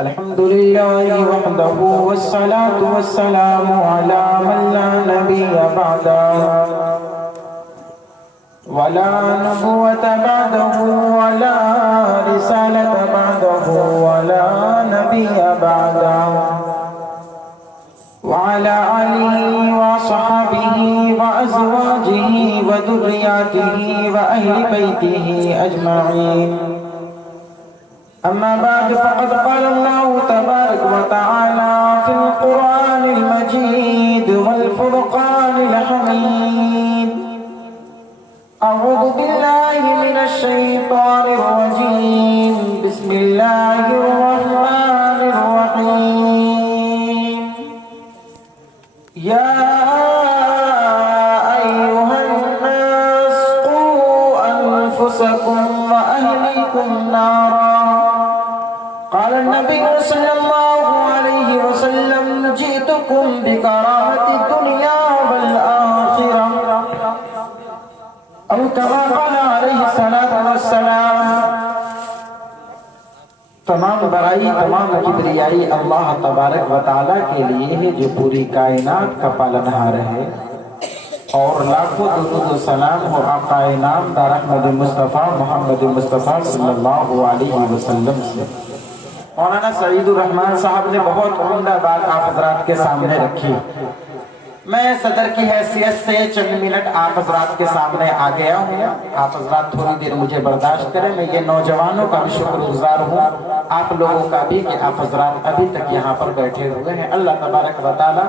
الحمد لله وحده والصلاة والسلام على من لا نبي بعده ولا نبوة بعده ولا رسالة بعده ولا نبي بعده وعلى آله وصحبه وأزواجه وذرياته وأهل بيته أجمعين. أما بعد فقد قال الله تبارك وتعالى في القرآن المجيد والفرقان الحميد: أعوذ بالله من الشيطان الرجيم. بسم الله الرحمن الرحيم. يا أيها الناس قوا أنفسكم وأهليكم نارا. قال النبي صلى الله عليه وسلم: جئتكم بكرامة الدنيا والآخرة، أو كما قال عليه الصلاة والسلام. تمام بڑائی، تمام کبریائی اللہ تبارک و تعالیٰ کے لیے ہے جو پوری کائنات کا پالنہار ہے، اور لاکھوں درود و سلام ہو آقا نامدار احمد مصطفیٰ محمد مصطفیٰ صلی اللہ علیہ وسلم سے۔ مولانا سعید الرحمن صاحب نے بہت عمدہ بات آپ حضرات کے سامنے رکھی۔ میں صدر کی حیثیت سے چند منٹ آپ حضرات کے سامنے آ گیا ہوں۔ آپ حضرات تھوڑی دیر مجھے برداشت کریں۔ میں یہ نوجوانوں کا بھی شکر گزار ہوں، آپ لوگوں کا بھی، کہ آپ حضرات ابھی تک یہاں پر بیٹھے ہوئے ہیں۔ اللہ تبارک و تعالیٰ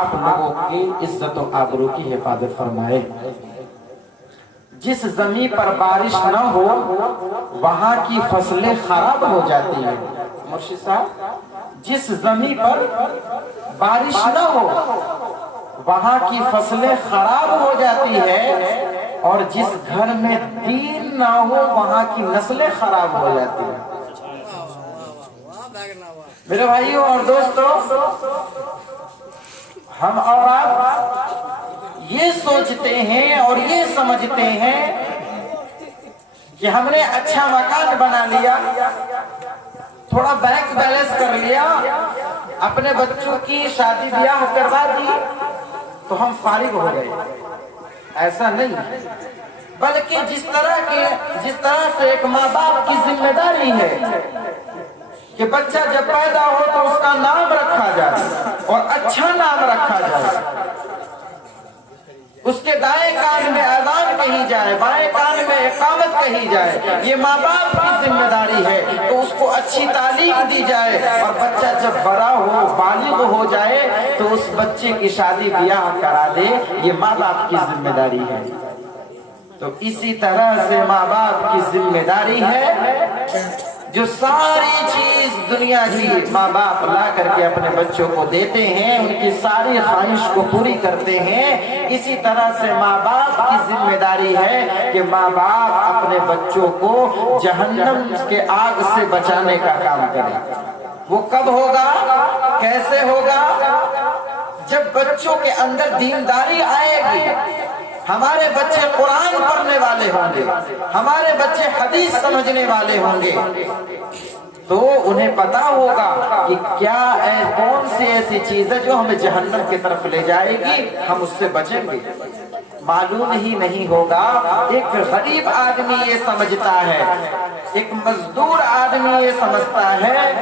آپ لوگوں کی عزت و آبرو کی حفاظت فرمائے۔ جس زمین پر بارش نہ ہو وہاں کی فصلیں خراب ہو جاتی ہیں۔ مرشد صاحب، جس زمین پر بارش نہ ہو وہاں کی فصلیں خراب ہو جاتی ہے، اور جس گھر میں دین نہ ہو وہاں کی نسلیں خراب ہو جاتی ہیں۔ میرے بھائیوں اور دوستوں، ہم اور آپ یہ سوچتے ہیں اور یہ سمجھتے ہیں کہ ہم نے اچھا مکان بنا لیا، تھوڑا بینک بیلنس کر لیا، اپنے بچوں کی شادی بیاہ کروا دی تو ہم فارغ ہو گئے۔ ایسا نہیں، بلکہ جس طرح سے ایک ماں باپ کی ذمہ داری ہے کہ بچہ جب پیدا ہو تو اس کا نام رکھا جائے اور اچھا نام رکھا جائے، اس کے دائیں کان میں اذان کہی جائے، بائیں کان میں اقامت کہی جائے، یہ ماں باپ کی ذمہ داری ہے۔ تو اس کو اچھی تعلیم دی جائے، اور بچہ جب بڑا ہو بالغ ہو جائے تو اس بچے کی شادی بیاہ کرا دے، یہ ماں باپ کی ذمہ داری ہے۔ تو اسی طرح سے ماں باپ کی ذمہ داری ہے جو ساری چیز دنیا کی ماں باپ لا کر کے اپنے بچوں کو دیتے ہیں، ان کی ساری خواہش کو پوری کرتے ہیں، اسی طرح سے ماں باپ کی ذمہ داری ہے کہ ماں باپ اپنے بچوں کو جہنم کے آگ سے بچانے کا کام کریں۔ وہ کب ہوگا، کیسے ہوگا؟ جب بچوں کے اندر دینداری آئے گی، ہمارے بچے قرآن پڑھنے والے ہوں گے، ہمارے بچے حدیث سمجھنے والے ہوں گے، تو انہیں پتا ہوگا کہ کیا کون سی ایسی چیز ہے جو ہمیں جہنم کی طرف لے جائے گی، ہم اس سے بچیں گے۔ معلوم ہی نہیں ہوگا۔ ایک غریب آدمی یہ سمجھتا ہے، ایک مزدور آدمی یہ سمجھتا ہے،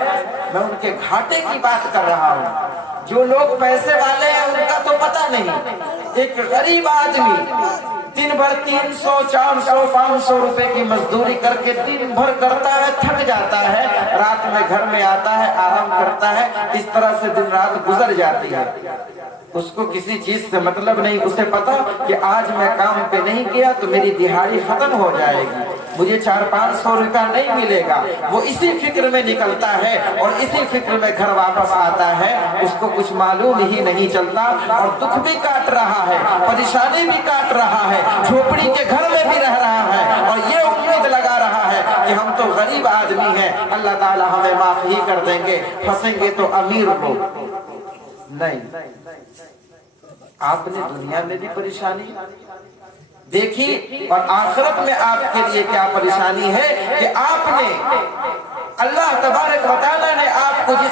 میں ان کے گھاٹے کی بات کر رہا ہوں۔ جو لوگ پیسے والے ہیں ان کا تو پتہ نہیں، ایک غریب آدمی دن بھر 300 400 500 روپے کی مزدوری کر کے دن بھر کرتا ہے، تھک جاتا ہے، رات میں گھر میں آتا ہے، آرام کرتا ہے، اس طرح سے دن رات گزر جاتی ہے۔ اس کو کسی چیز سے مطلب نہیں، اسے پتا کہ آج میں کام پہ نہیں کیا تو میری دہاڑی ختم ہو جائے گی، مجھے 400-500 روپیہ نہیں ملے گا۔ وہ اسی فکر میں نکلتا ہے اور اسی فکر میں گھر واپس آتا ہے، اس کو کچھ معلوم ہی نہیں چلتا، اور دکھ بھی کاٹ رہا ہے، پریشانی بھی کاٹ رہا ہے، جھوپڑی کے گھر میں بھی رہ رہا ہے، اور یہ امید لگا رہا ہے کہ ہم تو غریب آدمی ہیں، اللہ تعالیٰ ہمیں معاف ہی کر دیں گے، پھنسیں گے تو امیر لوگ۔ نہیں، آپ نے دنیا میں بھی پریشانی دیکھی، اور آخرت میں آپ کے لیے کیا پریشانی ہے کہ آپ نے، اللہ تبارک و تعالیٰ نے آپ کو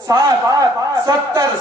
60, 70,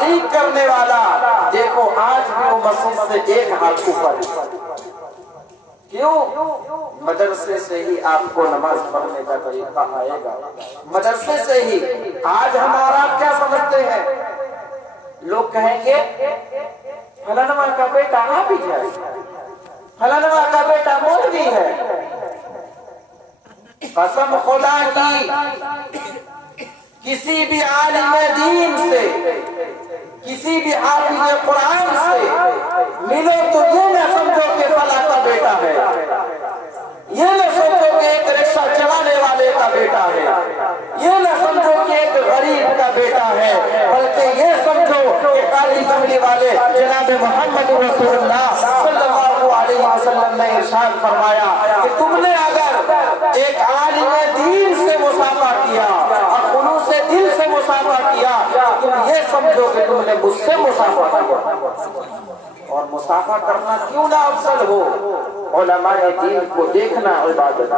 تبلیغ کرنے والا دیکھو آج بھی وہ مسجد سے ایک ہاتھ اوپر ہے۔ کیوں؟ مدرسے سے ہی آپ کو نماز پڑھنے کا طریقہ آئے گا، مدرسے سے ہی۔ آج ہمارا کیا سمجھتے ہیں؟ لوگ کہیں گے فلانا کا بیٹا حافظ ہے، فلانا کا بیٹا مولوی ہے۔ قسم خدا کی کسی بھی عالم دین سے، کسی بھی حافظ قرآن سے ملو تو یہ نہ سمجھو کہ فلاں کا بیٹا ہے، یہ نہ سمجھو کہ ایک رکشہ چلانے والے کا بیٹا ہے، یہ نہ سمجھو کہ ایک غریب کا بیٹا ہے، بلکہ یہ سمجھو کہ قاضی کملی والے جناب محمد رسول اللہ صلی اللہ علیہ وسلم نے ارشاد فرمایا کہ تم نے اگر ایک عالم دین سے مصافحہ کیا اور خلوص دل سے مصافحہ کیا تو تم یہ سمجھو کہ تم نے مجھ سے مصافحہ کیا۔ اور مصافحہ کرنا کیوں نہ افضل ہو؟ علماء دین کو دیکھنا عبادت،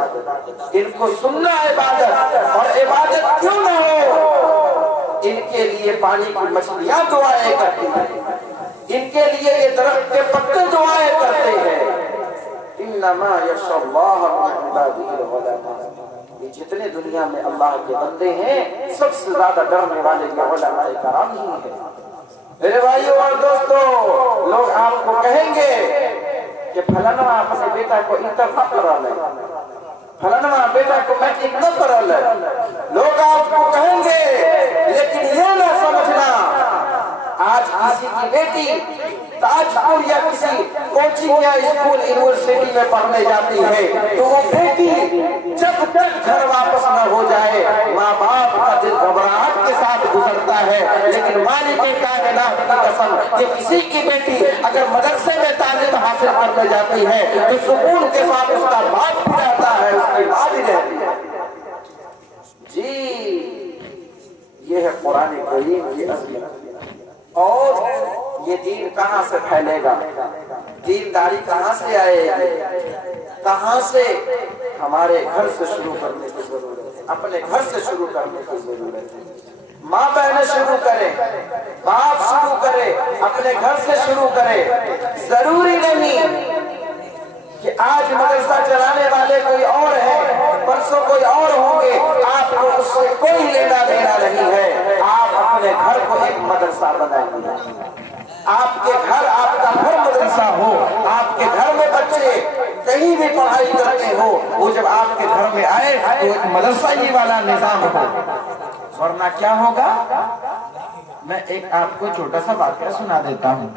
ان کو سننا عبادت، اور عبادت کیوں نہ ہو؟ ان کے لیے پانی کی مچھلیاں دعائیں کرتی ہیں، ان کے لیے یہ درخت کے پتے دعائیں کرتے ہیں۔ انما یخشی اللہ من عبادہ العلماء، یہ جتنے دنیا میں اللہ کے بندے ہیں سب سے زیادہ ڈرنے والے یہ علماء کرام ہی ہیں۔ میرے بھائیوں اور دوستو، لوگ آپ کو کہیں گے کہ فلانا اپنے بیٹا کو انٹر نہ کرا لے، فلانا بیٹا کو میٹرک نہ کرا لے، لوگ آپ کو کہیں گے، لیکن یہ نہ سمجھنا آج کسی کی بیٹی تاج پور یا کسی کوچنگ یا اسکول یونیورسٹی میں پڑھنے جاتی ہے تو وہ بیٹی جب تک گھر واپس نہ ہو جائے ماں باپ کا دل گھبراہٹ کے ساتھ گزرتا ہے، لیکن مالک کائنات کی قسم کہ کسی کی بیٹی اگر مدرسے میں تعلیم حاصل کرنے جاتی ہے تو سکون کے ساتھ اس کا باپ بھی رہتا ہے، اس کی ماں بھی رہتی ہے۔ جی یہ ہے قرآن کریم کی عظمت۔ اور یہ دین کہاں سے پھیلے گا؟ دینداری کہاں سے آئے گی؟ کہاں سے؟ ہمارے گھر سے شروع کرنے کی ضرورت ہے، اپنے گھر سے شروع کرنے کی ضرورت ہے۔ ماں بہنیں شروع کریں، باپ شروع کرے، اپنے گھر سے شروع کرے۔ ضروری نہیں کہ آج مدرسہ چلانے والے کوئی اور ہے، پرسوں کوئی اور ہوں گے، آپ کو اس سے کوئی لینا دینا نہیں ہے۔ آپ اپنے گھر کو ایک مدرسہ بنائیے، آپ کے گھر آپ کا گھر مدرسہ ہو، آپ کے گھر میں بچے کہیں بھی پڑھائی کرتے ہو، وہ جب آپ کے گھر میں آئے تو ایک مدرسہ ہی والا نظام ہو، ورنہ کیا ہوگا؟ میں ایک آپ کو چھوٹا سا واقعہ سنا دیتا ہوں۔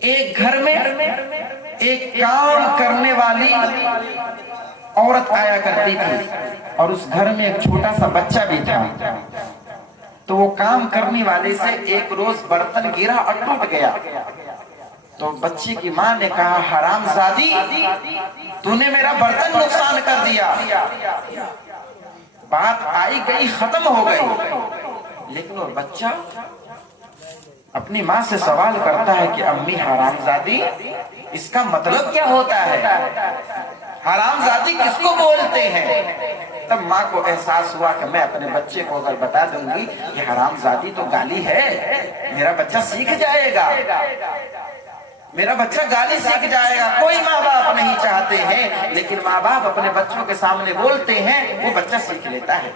ایک گھر میں ایک کام کرنے والی عورت آیا کرتی تھی اور اس گھر میں ایک چھوٹا سا بچہ بھی تھا۔ تو وہ کام کرنے والے سے ایک روز برتن گرا اور ٹوٹ گیا، تو بچے کی ماں نے کہا حرام زادی تو نے میرا برتن نقصان کر دیا۔ بات آئی گئی ختم ہو گئی، لیکن وہ بچہ اپنی ماں سے سوال کرتا ہے کہ امی حرام زادی اس کا مطلب کیا ہوتا ہے؟ حرام زادی کس کو بولتے ہیں؟ تب ماں کو احساس ہوا کہ میں اپنے بچے کو اگر بتا دوں گی کہ حرام زادی تو گالی ہے، میرا بچہ سیکھ جائے گا، میرا بچہ گالی سیکھ جائے گا۔ کوئی ماں باپ نہیں چاہتے ہیں، لیکن ماں باپ اپنے بچوں کے سامنے بولتے ہیں، وہ بچہ سیکھ لیتا ہے۔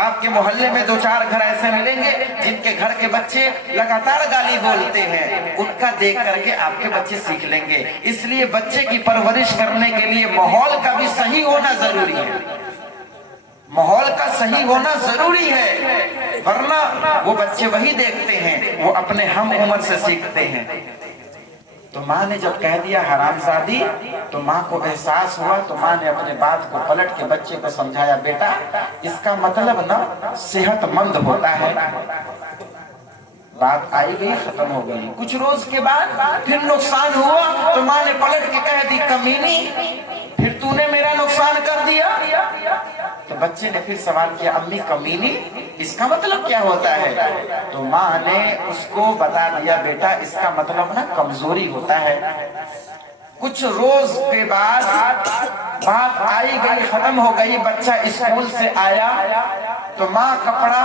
آپ کے محلے میں دو چار گھر ایسے ملیں گے جن کے گھر کے بچے لگاتار گالی بولتے ہیں، ان کا دیکھ کر کے آپ کے بچے سیکھ لیں گے۔ اس لیے بچے کی پرورش کرنے کے لیے ماحول کا بھی صحیح ہونا ضروری ہے، ماحول کا صحیح ہونا ضروری ہے، ورنہ وہ بچے وہی دیکھتے ہیں، وہ اپنے ہم عمر سے سیکھتے ہیں۔ تو ماں نے جب کہہ دیا حرام زادی تو ماں کو احساس ہوا، تو ماں نے اپنے بات کو پلٹ کے بچے کو سمجھایا، بیٹا اس کا مطلب نا صحت مند ہوتا ہے۔ بات آئی گئی ختم ہو گئی۔ کچھ روز کے بعد پھر نقصان ہوا تو ماں نے پلٹ کے کہہ دی کمینی پھر تو نے میرا نقصان کر دیا۔ تو بچے نے پھر سوال کیا امی کمینی اس کا مطلب کیا ہوتا ہے؟ تو ماں نے اس کو بتا دیا بیٹا اس کا مطلب نا کمزوری ہوتا ہے۔ کچھ روز کے بعد بات آئی گئی ختم ہو گئی، بچہ اسکول سے آیا تو ماں کپڑا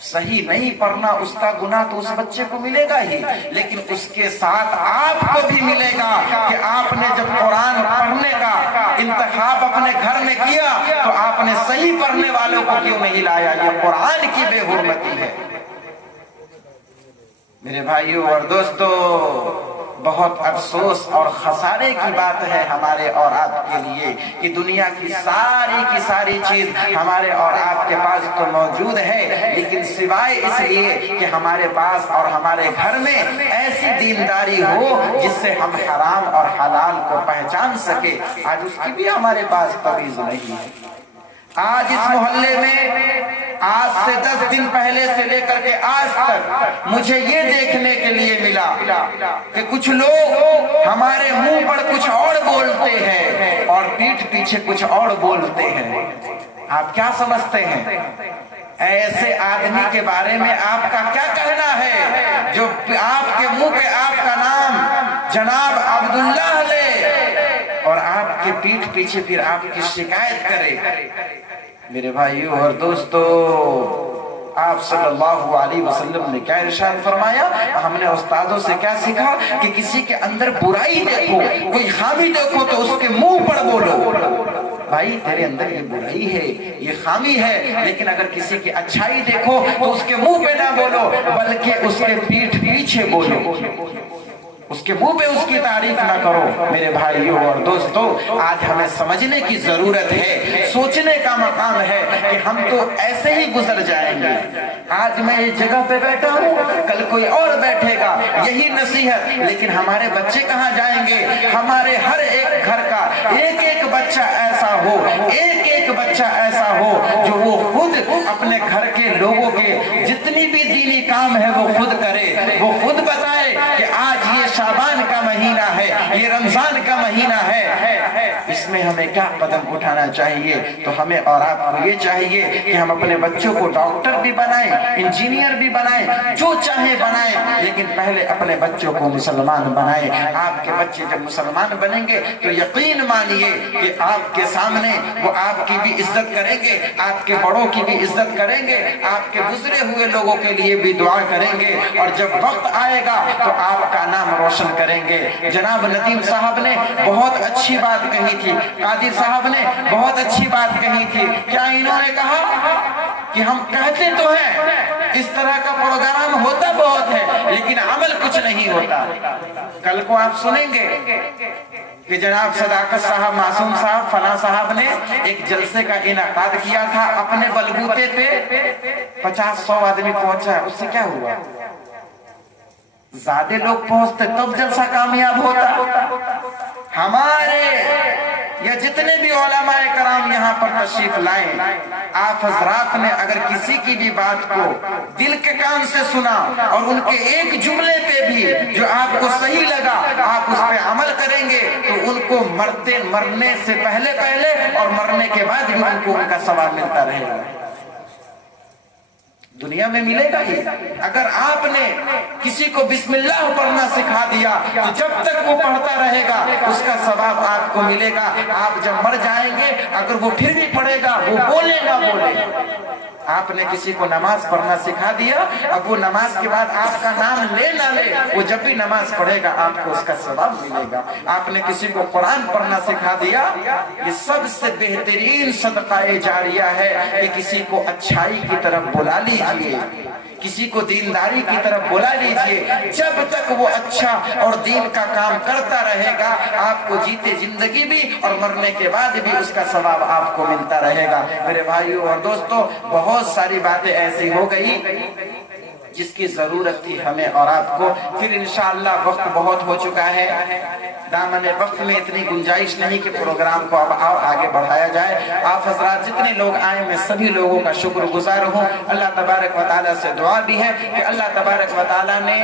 صحیح نہیں پڑھنا اس کا گناہ تو اس بچے کو ملے گا ہی، لیکن اس کے ساتھ آپ کو بھی ملے گا کہ آپ نے جب قرآن پڑھنے کا انتخاب اپنے گھر میں کیا تو آپ نے صحیح پڑھنے والوں کو کیوں نہیں لایا؟ یہ قرآن کی بے حرمتی ہے۔ میرے بھائیوں اور دوستو، بہت افسوس اور خسارے کی بات ہے ہمارے اور آپ کے لیے کہ دنیا کی ساری چیز ہمارے اور آپ کے پاس تو موجود ہے، لیکن سوائے اس لیے کہ ہمارے پاس اور ہمارے گھر میں ایسی دینداری ہو جس سے ہم حرام اور حلال کو پہچان سکے، آج اس کی بھی ہمارے پاس تمیز نہیں ہے۔ آج اس محلے میں آج سے 10 دن پہلے سے لے کر کے آج تک مجھے یہ دیکھنے کے لیے ملا کہ کچھ لوگ ہمارے منہ پر کچھ اور بولتے ہیں اور پیٹھ پیچھے کچھ اور بولتے ہیں۔ آپ کیا سمجھتے ہیں؟ ایسے آدمی کے بارے میں آپ کا کیا کہنا ہے جو آپ کے منہ پہ آپ کا نام جناب عبداللہ لے اور آپ کے پیٹھ پیچھے پھر آپ کی شکایت کرے؟ میرے بھائیوں اور دوستو، آپ صلی اللہ علیہ وسلم نے کیا ارشاد فرمایا؟ ہم نے استادوں سے کیا سیکھا کہ کسی کے اندر برائی دیکھو، کوئی خامی دیکھو تو اس کے منہ پر بولو، بھائی تیرے اندر یہ برائی ہے، یہ خامی ہے، لیکن اگر کسی کی اچھائی دیکھو تو اس کے منہ پہ نہ بولو بلکہ اس کے پیٹھ پیچھے بولو، اس کے منہ پہ اس کی تعریف نہ کرو۔ میرے بھائیوں اور دوستو، آج ہمیں سمجھنے کی ضرورت ہے، سوچنے کا مقام ہے کہ ہم تو ایسے ہی گزر جائیں گے۔ آج میں اس جگہ پہ بیٹھا ہوں، کل کوئی اور بیٹھے گا، یہی نصیحت، لیکن ہمارے بچے کہاں جائیں گے؟ ہمارے ہر ایک گھر کا ایک ایک بچہ ایسا ہو، ایک ایک بچہ ایسا ہو جو وہ خود اپنے گھر کے لوگوں کے جتنی بھی دینی کام ہے وہ خود کرے، وہ خود بتائے کہ آج یہ شعبان کا مہینہ ہے، یہ رمضان کا مہینہ ہے، اس میں ہمیں کیا قدم اٹھانا چاہیے؟ تو ہمیں اور آپ کو یہ چاہیے کہ ہم اپنے بچوں کو ڈاکٹر بھی بنائیں، انجینئر بھی بنائیں، جو چاہے بنائیں، لیکن پہلے اپنے بچوں کو مسلمان بنائیں۔ آپ کے بچے جب مسلمان بنیں گے تو یقین مانیے کہ آپ کے سامنے وہ آپ کی بھی عزت کریں گے، آپ کے بڑوں کی بھی عزت کریں گے، آپ کے گزرے ہوئے لوگوں کے لیے بھی دعا کریں گے، اور جب وقت آئے گا تو آپ کا نام روشن کریں گے۔ جناب ندیم صاحب نے بہت اچھی بات کہی تھی، قادر صاحب نے بہت اچھی بات کہی تھی۔ کیا انہوں نے کہا کہ ہم کہتے تو ہیں اس طرح کا پروگرام ہوتا بہت ہے لیکن عمل کچھ نہیں ہوتا۔ کل کو آپ سنیں گے کہ جناب صداقت صاحب، معصوم صاحب، فلاں صاحب نے ایک جلسے کا انعقاد کیا تھا، اپنے بلبوتے پہ 50-100 آدمی پہنچا، اس سے کیا ہوا؟ زیادہ لوگ پہنچتے تب جلسہ کامیاب ہوتا۔ ہمارے یا جتنے بھی علماء کرام یہاں پر تشریف لائیں، آپ حضرات نے اگر کسی کی بھی بات کو دل کے کان سے سنا اور ان کے ایک جملے پہ بھی جو آپ کو صحیح لگا آپ اس پہ عمل کریں گے تو ان کو مرنے سے پہلے اور مرنے کے بعد بھی ان کو ان کا ثواب ملتا رہے گا، دنیا میں ملے گا ہی۔ اگر آپ نے کسی کو بسم اللہ پڑھنا سکھا دیا تو جب تک وہ پڑھتا رہے گا اس کا ثواب آپ کو ملے گا۔ آپ جب مر جائیں گے اگر وہ پھر بھی پڑھے گا، وہ بولے نہ بولے، آپ نے کسی کو نماز پڑھنا سکھا دیا، اب وہ نماز کے بعد آپ کا نام لے نہ لے، وہ جب بھی نماز پڑھے گا آپ کو اس کا ثواب ملے گا۔ آپ نے کسی کو قرآن پڑھنا سکھا دیا، یہ سب سے بہترین صدقہ جاریہ ہے کہ کسی کو اچھائی کی طرف بلا لیجئے، کسی کو دینداری کی طرف بلا لیجئے، جب تک وہ اچھا اور دین کا کام کرتا رہے گا آپ کو جیتے زندگی بھی اور مرنے کے بعد بھی اس کا ثواب آپ کو ملتا رہے گا۔ میرے بھائیوں اور دوستوں، بہت ساری باتیں ایسی ہو گئی جس کی ضرورت تھی ہمیں اور آپ کو، پھر انشاءاللہ وقت بہت ہو چکا ہے، دامن وقت میں اتنی گنجائش نہیں کہ پروگرام کو اب آگے بڑھایا جائے۔ آپ حضرات جتنے لوگ آئے میں سبھی لوگوں کا شکر گزار ہوں۔ اللہ تبارک و تعالیٰ سے دعا بھی ہے کہ اللہ تبارک و تعالیٰ نے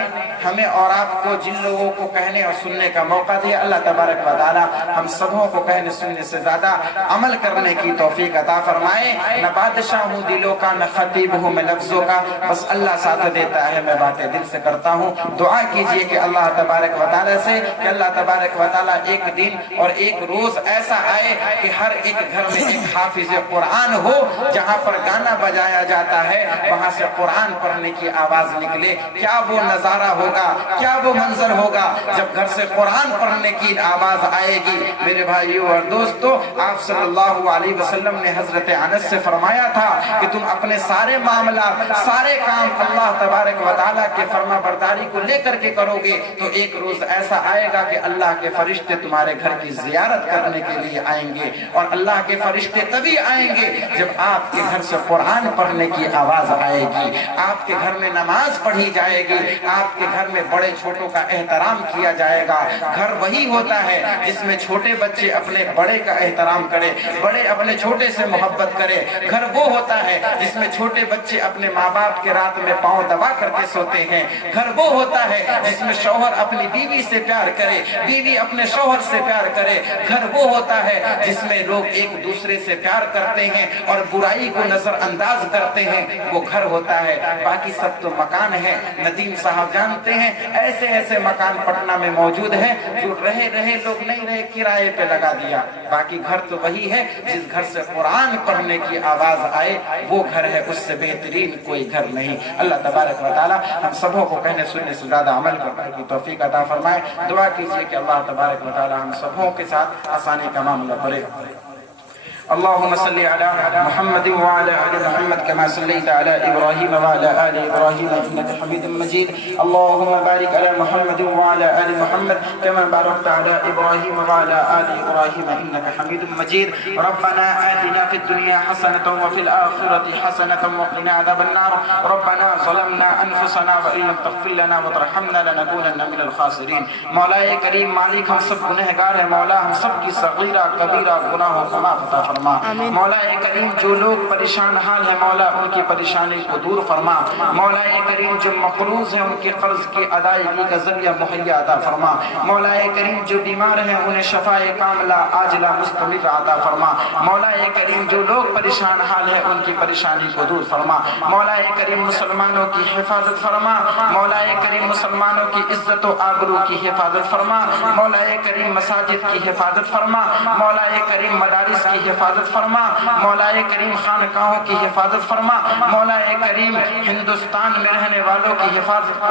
ہمیں اور آپ کو جن لوگوں کو کہنے اور سننے کا موقع دیا، اللہ تبارک و تعالیٰ ہم سبوں کو کہنے سننے سے زیادہ عمل کرنے کی توفیق عطا فرمائے۔ نہ بادشاہ ہوں دلوں کا، نہ خطیب ہوں میں لفظوں کا، بس اللہ ساتھ دے دیتا ہے. میں باتیں دل سے کرتا ہوں. دعا کیجئے کہ اللہ تبارک و تعالیٰ سے کہ اللہ تبارک و تعالیٰ ایک دن اور ایک روز ایسا آئے کہ ہر ایک گھر میں ایک حافظ قرآن ہو. جہاں پر گانا بجایا جاتا ہے وہاں سے قرآن پڑھنے کی آواز نکلے. کیا وہ نظارہ ہوگا, کیا وہ منظر ہوگا جب گھر سے قرآن پڑھنے کی آواز آئے گی. میرے بھائیو اور دوستو, آپ صلی اللہ علیہ وسلم نے حضرت انس سے فرمایا تھا کہ تم اپنے سارے معاملات, سارے کام اللہ تبارک و تعالیٰ کے فرما برداری کو لے کر کے کرو گے تو ایک روز ایسا آئے گا کہ اللہ کے فرشتے تمہارے گھر کی زیارت کرنے کے لیے آئیں گے. اور اللہ کے فرشتے تبھی آئیں گے جب آپ کے گھر سے قرآن پڑھنے کی آواز آئے گی, آپ کے گھر میں نماز پڑھی جائے گی, آپ کے گھر میں بڑے چھوٹوں کا احترام کیا جائے گا. گھر وہی ہوتا ہے جس میں چھوٹے بچے اپنے بڑے کا احترام کرے, بڑے اپنے چھوٹے سے محبت کرے. گھر وہ ہوتا ہے جس میں چھوٹے بچے اپنے ماں باپ کے رات میں پاؤں دبا کر کے سوتے ہیں. گھر وہ ہوتا ہے جس میں شوہر اپنی بیوی سے پیار کرے, بیوی اپنے شوہر سے پیار کرے. گھر وہ ہوتا ہے جس میں لوگ ایک دوسرے سے پیار کرتے ہیں اور برائی کو نظر انداز کرتے ہیں. وہ گھر ہوتا ہے. باقی سب تو مکان ہے. ندیم صاحب جانتے ہیں ایسے ایسے مکان پٹنہ میں موجود ہیں جو رہے لوگ نہیں رہے, کرائے پہ لگا دیا. باقی گھر تو وہی ہے جس گھر سے قرآن پڑھنے کی آواز آئے, وہ گھر ہے. اس سے بہترین کوئی گھر نہیں. اللہ تبارک و تعالی ہم سبوں کو کہنے سننے سے زیادہ عمل کرنے کی توفیق عطا فرمائے. دعا کیجیے کہ اللہ تبارک و تعالی ہم سبوں کے ساتھ آسانی کا معاملہ کرے. اللهم صل على محمد وعلى آل محمد كما صليت على إبراهيم وعلى آل إبراهيم إنك حميد مجيد. اللهم بارك على محمد وعلى آل محمد كما باركت على إبراهيم وعلى آل إبراهيم إنك حميد مجيد. ربنا آتنا في الدنيا حسنة وفي الآخرة حسنة وقنا عذاب النار. ربنا ظلمنا أنفسنا وإن لم تغفر لنا وترحمنا لنكونن من الخاسرين. مولا کریم مالک ہم سب گنہگار ہیں. مولا ہم سب کی صغیرہ کبیرہ گناہوں کو معاف فرما. مولا کریم جو لوگ پریشان حال ہیں مولا ان کی پریشانی کو دور فرما. مولا کریم جو مقروض ہیں ان کے قرض کی ادائیگی کا ذریعہ مہیا عطا فرما. مولا کریم جو بیمار ہیں انہیں شفاء کاملہ عاجلہ مستمر عطا فرما. مولا کریم جو لوگ پریشان حال ہیں ان کی پریشانی کو دور فرما. مولا کریم مسلمانوں کی حفاظت فرما. مولا کریم مسلمانوں کی عزت و آبرو کی حفاظت فرما. مولا کریم مساجد کی حفاظت فرما. مولا کریم مدارس کی حفاظت فرما. مولا کریم خانقاہوں کی حفاظت فرما. مولا کریم ہندوستان میں رہنے والوں کی حفاظت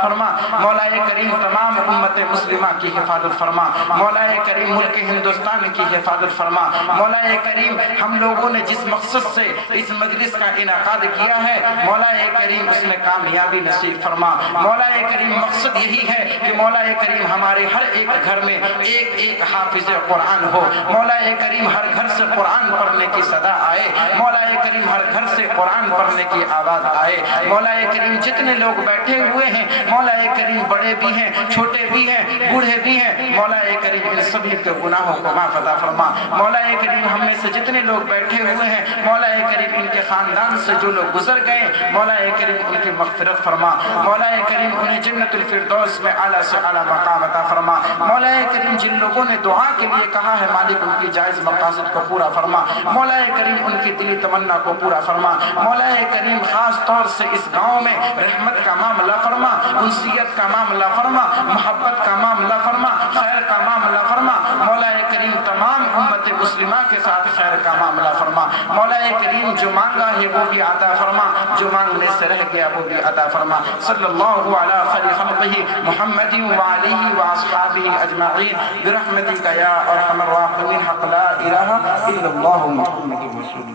فرما. مولا کریم تمام امت مسلمہ کی حفاظت فرما. مولا کریم ملک ہندوستان کی حفاظت فرما. مولا کریم ہم لوگوں نے جس مقصد سے اس مجلس کا انعقاد کیا ہے مولا کریم اس میں کامیابی نصیب فرما. مولا کریم مقصد یہی ہے کہ مولا کریم ہمارے ہر ایک گھر میں ایک حافظ قرآن ہو. مولا کریم ہر گھر سے قرآن پڑھنے کی صدا آئے. مولا کریم ہر گھر سے قرآن پڑھنے کی آواز آئے. مولا کریم جتنے لوگ بیٹھے ہوئے ہیں مولا کریم بڑے بھی ہیں, چھوٹے بھی ہیں, بوڑھے بھی ہیں, مولا کریم ان سبھی کے گناہوں کو معاف عطا فرما. مولا کریم ہم میں سے جتنے لوگ بیٹھے ہوئے ہیں مولا کریم ان کے خاندان سے جو لوگ گزر گئے مولا کریم ان کی مغفرت فرما. مولا کریم انہیں جنت الفردوس میں اعلیٰ سے اعلیٰ مقام عطا فرما. مولا کریم جن لوگوں نے دعا کے لیے کہا ہے مالک ان کی جائز مقاصد کو پورا فرما. مولا کریم ان کی دلی تمنا کو پورا فرما. مولا کریم خاص طور سے اس گاؤں میں رحمت کا معاملہ فرما, انسیت کا معاملہ فرما, محبت کا معاملہ فرما, خیر کا معاملہ فرما. مولا کریم تمام امت مسلمہ کے ساتھ خیر کا معاملہ فرما. مولا کریم جو مانگا ہے وہ بھی عطا فرما, جو مانگنے سے رہ گیا وہ بھی عطا فرما. صلی اللہ علی خیر خلقہ محمد وعلیہ واصحابہ اجمعین برحمتک یا ارحم الراحمین. حق لا الہ الا اللہ محمد رسول